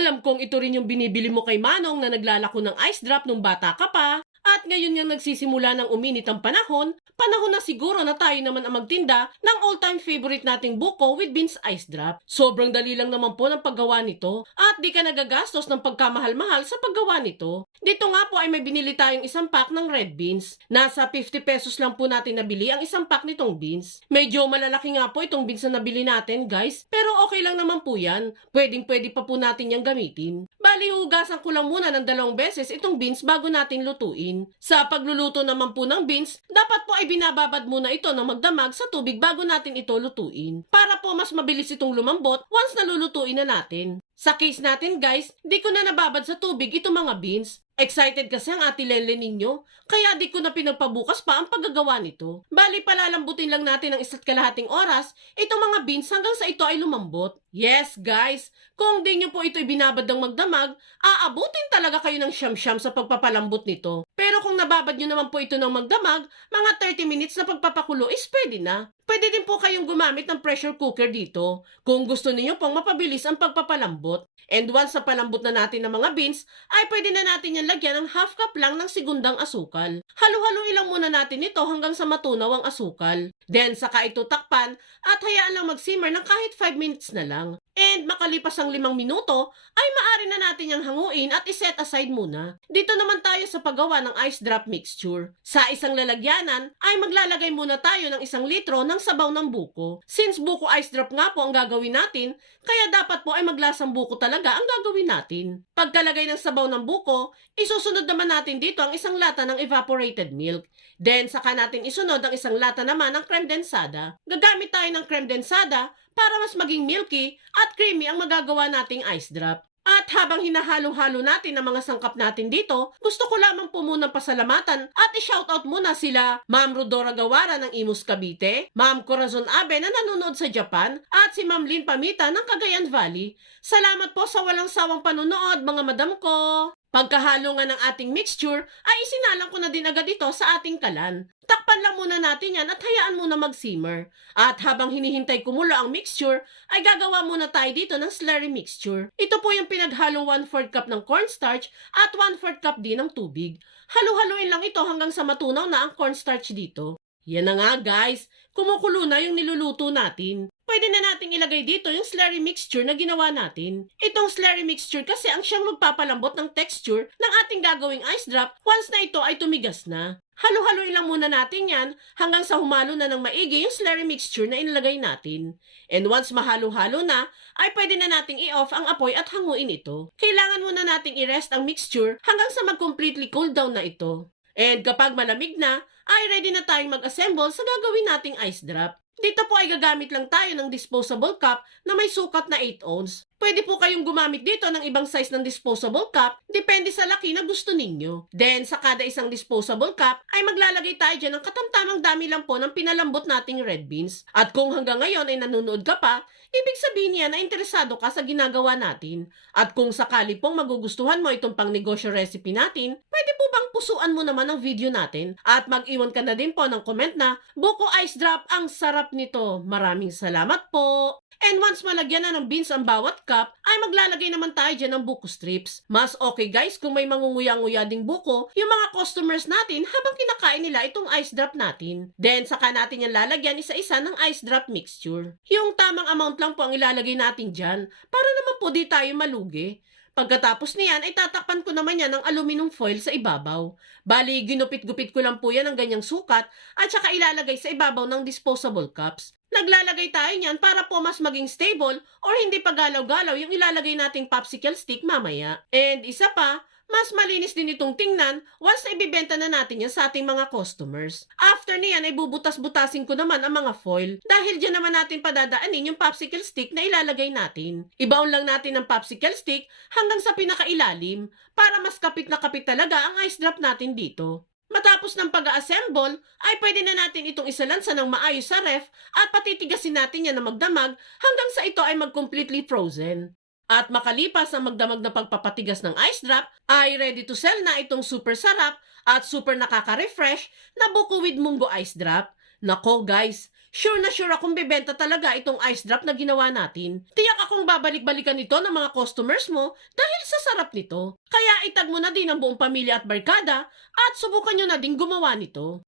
Alam kong ito rin yung binibili mo kay Manong na naglalako ng ice drop nung bata ka pa. At ngayon nga nagsisimula ng uminit ang panahon, panahon na siguro na tayo naman ang magtinda ng all-time favorite nating buko with beans ice drop. Sobrang dali lang naman po ng paggawa nito at di ka nagagastos ng pagkamahal-mahal sa paggawa nito. Dito nga po ay may binili tayong isang pack ng red beans. Nasa 50 pesos lang po natin nabili ang isang pack nitong beans. Medyo malalaki nga po itong beans na nabili natin guys, pero okay lang naman po yan. Pwedeng-pwede pa po natin yung gamitin. Bali, hugasan ko lang muna ng 2 beses itong beans bago natin lutuin. Sa pagluluto naman po ng beans, dapat po ay binababad muna ito ng magdamag sa tubig bago natin ito lutuin. Para po mas mabilis itong lumambot once nalulutuin na natin. Sa case natin guys, di ko na nababad sa tubig itong mga beans. Excited kasi ang ate Lele ninyo, kaya di ko na pinagpabukas pa ang paggagawa nito. Bali palalambutin lang natin ng 1.5 oras itong mga beans hanggang sa ito ay lumambot. Yes guys, kung di nyo po ito ibinabad ng magdamag, aabutin talaga kayo ng siyam-siyam sa pagpapalambot nito. Pero kung nababad nyo naman po ito ng magdamag, mga 30 minutes na pagpapakulo is pwede na. Pwede din po kayong gumamit ng pressure cooker dito kung gusto niyo pong mapabilis ang pagpapalambot. And once na palambot na natin ng mga beans, ay pwede na natin yan lagyan ng half cup lang ng segundang asukal. Halo-haluin lang muna natin ito hanggang sa matunaw ang asukal. Then saka ito takpan at hayaan lang mag-simmer ng kahit 5 minutes na lang. And makalipas ang 5 minuto, ay maaari na natin yung hanguin at iset aside muna. Dito naman tayo sa paggawa ng ice drop mixture. Sa isang lalagyanan, ay maglalagay muna tayo ng 1 litro ng sabaw ng buko. Since buko ice drop nga po ang gagawin natin, kaya dapat po ay maglasang buko talaga ang gagawin natin. Pagkalagay ng sabaw ng buko, isusunod naman natin dito ang 1 lata ng evaporated milk. Then saka natin isunod ang 1 lata naman ng creme densada. Gagamit tayo ng creme densada para mas maging milky at creamy ang magagawa nating ice drop. At habang hinahalo-halo natin ang mga sangkap natin dito, gusto ko lamang po munang pasalamatan at i-shoutout muna sila Ma'am Rodora Gawara ng Imus Cavite, Ma'am Corazon Abe na nanonood sa Japan, at si Ma'am Lynn Pamita ng Cagayan Valley. Salamat po sa walang sawang panonood mga madam ko! Pagkahalo nga ng ating mixture, ay isinalang ko na din agad ito sa ating kalan. Takpan lang muna natin yan at hayaan muna mag-simmer. At habang hinihintay kumulo ang mixture, ay gagawa muna tayo dito ng slurry mixture. Ito po yung pinaghalong 1/4 cup ng cornstarch at 1/4 cup din ng tubig. Halu-haluin lang ito hanggang sa matunaw na ang cornstarch dito. Yan na nga guys, kumukulo na yung niluluto natin. Pwede na nating ilagay dito yung slurry mixture na ginawa natin. Itong slurry mixture kasi ang siyang magpapalambot ng texture ng ating gagawing ice drop once na ito ay tumigas na. Halu-haluin lang muna natin yan hanggang sa humalo na ng maigi yung slurry mixture na inilagay natin. And once mahalo-halo na, ay pwede na nating i-off ang apoy at hanguin ito. Kailangan muna nating i-rest ang mixture hanggang sa mag-completely cool down na ito. And kapag malamig na, ay ready na tayong mag-assemble sa gagawin nating ice drop. Dito po ay gagamit lang tayo ng disposable cup na may sukat na 8 ounce. Pwede po kayong gumamit dito ng ibang size ng disposable cup, depende sa laki na gusto ninyo. Then sa kada isang disposable cup ay maglalagay tayo dyan ng katamtamang dami lang po ng pinalambot nating red beans. At kung hanggang ngayon ay nanonood ka pa, ibig sabihin niya na interesado ka sa ginagawa natin. At kung sakali pong magugustuhan mo itong pangnegosyo recipe natin, pwede po bang pusuan mo naman ang video natin? At mag-iwan ka na din po ng comment na, buko ice drop, ang sarap nito. Maraming salamat po! And once malagyan na ng beans ang bawat cup, ay maglalagay naman tayo dyan ng buko strips. Mas okay guys kung may mangunguya-nguya ding buko yung mga customers natin habang kinakain nila itong ice drop natin. Then saka natin yan lalagyan isa-isa ng ice drop mixture. Yung tamang amount lang po ang ilalagay natin dyan para naman po di tayo malugi. Pagkatapos niyan ay tatakpan ko naman yan ng aluminum foil sa ibabaw. Bali, ginupit-gupit ko lang po yan ng ganyang sukat at saka ilalagay sa ibabaw ng disposable cups. Naglalagay tayo niyan para po mas maging stable or hindi pagalaw-galaw yung ilalagay nating popsicle stick mamaya. And isa pa, mas malinis din itong tingnan once na ibibenta na natin yan sa ating mga customers. After niyan ay bubutas-butasin ko naman ang mga foil dahil dyan naman natin padadaanin yung popsicle stick na ilalagay natin. Ibaon lang natin ang popsicle stick hanggang sa pinakailalim para mas kapit na kapit talaga ang ice drop natin dito. Matapos ng pag-assemble, ay pwede na natin itong isalansa ng maayos sa ref at patitigasin natin yan na magdamag hanggang sa ito ay mag-completely frozen. At makalipas ang magdamag na pagpapatigas ng ice drop, ay ready to sell na itong super sarap at super nakaka-refresh na buko with munggo ice drop. Nako guys, Sure na sure akong bebenta talaga itong ice drop na ginawa natin. Tiyak akong babalik-balikan ito ng mga customers mo dahil sa sarap nito. Kaya itag mo na din ang buong pamilya at barkada at subukan nyo na din gumawa nito.